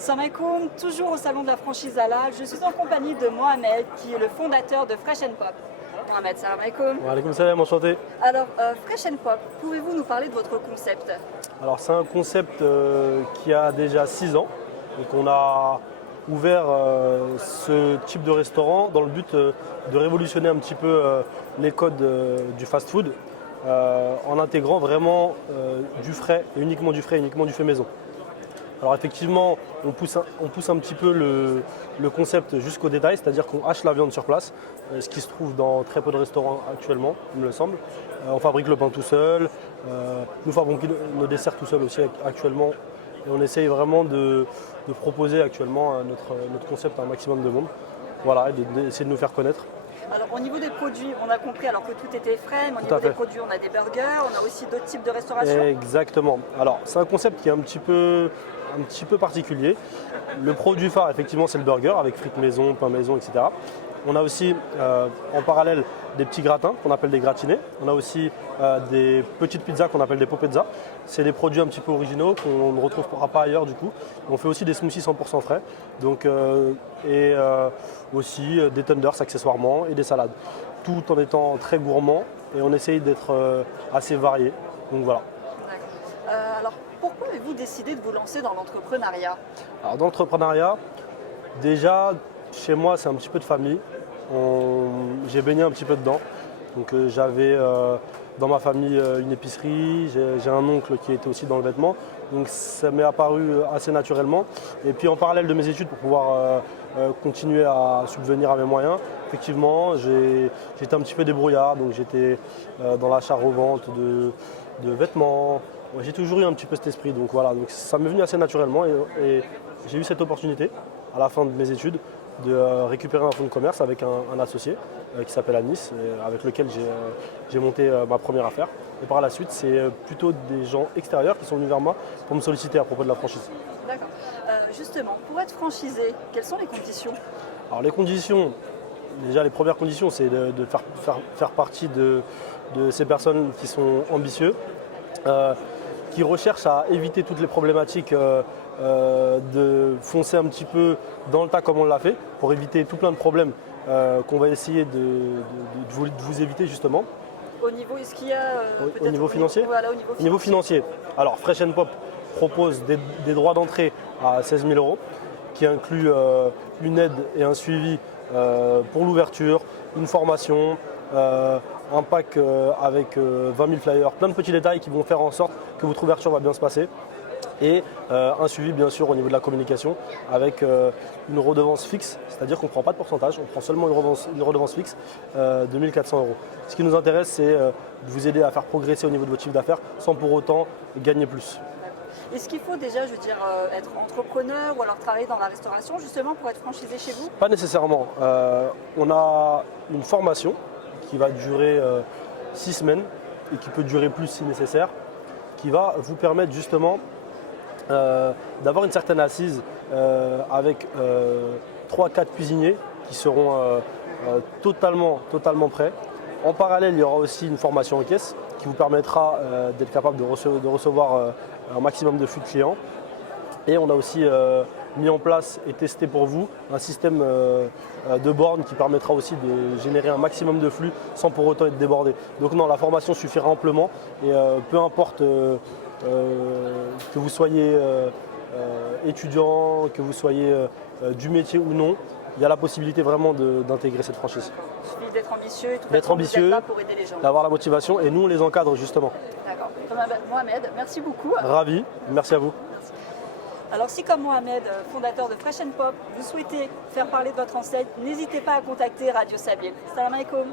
Salam alaikum, toujours au salon de la franchise halal. Je suis en compagnie de Mohamed, qui est le fondateur de Fresh Pop. Mohamed, salam alaikum. Wa alaykoum salam, enchanté. Alors, Fresh Pop, pouvez-vous nous parler de votre concept? Alors c'est un concept qui a déjà 6 ans. Donc on a ouvert ce type de restaurant dans le but de révolutionner un petit peu les codes du fast-food en intégrant vraiment du frais, et uniquement du frais, uniquement du fait maison. Alors effectivement, on pousse un petit peu le concept jusqu'au détail, c'est-à-dire qu'on hache la viande sur place, ce qui se trouve dans très peu de restaurants actuellement, il me semble. On fabrique le pain tout seul, nous fabriquons nos desserts tout seul aussi actuellement. Et on essaye vraiment de proposer actuellement notre concept à un maximum de monde. Voilà, et d'essayer de nous faire connaître. Alors au niveau des produits, on a compris alors que tout était frais, mais au niveau des produits, on a des burgers, on a aussi d'autres types de restauration. Exactement. Alors c'est un concept qui est un petit peu particulier. Le produit phare, effectivement, c'est le burger avec frites maison, pain maison, etc. On a aussi en parallèle des petits gratins qu'on appelle des gratinés. On a aussi des petites pizzas qu'on appelle des popezzas. C'est des produits un petit peu originaux qu'on ne retrouvera pas ailleurs du coup. On fait aussi des smoothies 100% frais. Donc, aussi des tenders accessoirement et des salades. Tout en étant très gourmand et on essaye d'être assez varié. Donc voilà. Alors pourquoi avez-vous décidé de vous lancer dans l'entrepreneuriat? Alors dans l'entrepreneuriat, déjà chez moi c'est un petit peu de famille. J'ai baigné un petit peu dedans. Donc j'avais dans ma famille une épicerie, j'ai un oncle qui était aussi dans le vêtement. Donc ça m'est apparu assez naturellement. Et puis en parallèle de mes études pour pouvoir continuer à subvenir à mes moyens, effectivement j'étais un petit peu débrouillard. Donc j'étais dans l'achat-revente de vêtements. J'ai toujours eu un petit peu cet esprit. Donc voilà, donc ça m'est venu assez naturellement et j'ai eu cette opportunité à la fin de mes études de récupérer un fonds de commerce avec un associé qui s'appelle Anis, avec lequel j'ai monté ma première affaire. Et par la suite, c'est plutôt des gens extérieurs qui sont venus vers moi pour me solliciter à propos de la franchise. D'accord. Justement, pour être franchisé, quelles sont les conditions? Alors les conditions, déjà les premières conditions, c'est de faire partie de ces personnes qui sont ambitieux, qui recherchent à éviter toutes les problématiques de foncer un petit peu dans le tas comme on l'a fait, pour éviter tout plein de problèmes qu'on va essayer de vous éviter justement. Au niveau, est-ce qu'il y a au niveau financier? Voilà, au niveau financier. Alors Fresh Pop propose des droits d'entrée à 16 000 €, qui inclut une aide et un suivi pour l'ouverture, une formation, un pack avec 20 000 flyers, plein de petits détails qui vont faire en sorte que votre ouverture va bien se passer. Et un suivi bien sûr au niveau de la communication avec une redevance fixe, c'est-à-dire qu'on ne prend pas de pourcentage, on prend seulement une redevance fixe de 1 400 €. Ce qui nous intéresse, c'est de vous aider à faire progresser au niveau de votre chiffre d'affaires sans pour autant gagner plus. Est-ce qu'il faut déjà, je veux dire, être entrepreneur ou alors travailler dans la restauration justement pour être franchisé chez vous? Pas nécessairement. On a une formation qui va durer 6 semaines et qui peut durer plus si nécessaire, qui va vous permettre justement d'avoir une certaine assise avec 3-4 cuisiniers qui seront totalement prêts. En parallèle, il y aura aussi une formation en caisse qui vous permettra d'être capable de recevoir un maximum de flux de clients. Et on a aussi mis en place et testé pour vous un système de bornes qui permettra aussi de générer un maximum de flux sans pour autant être débordé. Donc non, la formation suffira amplement et peu importe que vous soyez étudiant, que vous soyez du métier ou non, il y a la possibilité vraiment d'intégrer cette franchise. Il suffit d'être ambitieux et tout d'être ambitieux, là pour aider les gens. D'avoir la motivation et nous on les encadre justement. D'accord. Mohamed, merci beaucoup. Ravi, merci à vous. Merci. Alors si comme Mohamed, fondateur de Fresh Pop, vous souhaitez faire parler de votre enseigne, n'hésitez pas à contacter Radio Sabil. Salam alaikum.